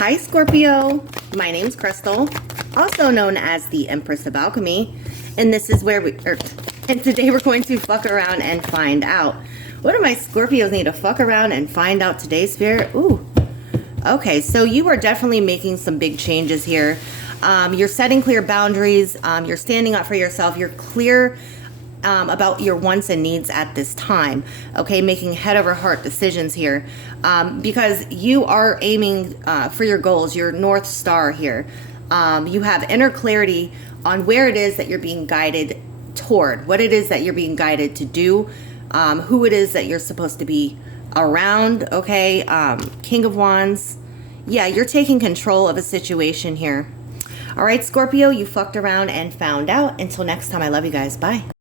Hi Scorpio, my name's Crystal, also known as the Empress of Alchemy, and this is where and today we're going to fuck around and find out. What do my Scorpios need to fuck around and find out today, Spirit? Ooh, okay, so you are definitely making some big changes here. You're setting clear boundaries, you're standing up for yourself, you're clear about your wants and needs at this time, okay, making head over heart decisions here, because you are aiming for your goals, your North Star here. You have inner clarity on where it is that you're being guided toward, what it is that you're being guided to do, who it is that you're supposed to be around, okay. King of Wands, yeah, you're taking control of a situation here. All right, Scorpio, you fucked around and found out. Until next time, I love you guys. Bye.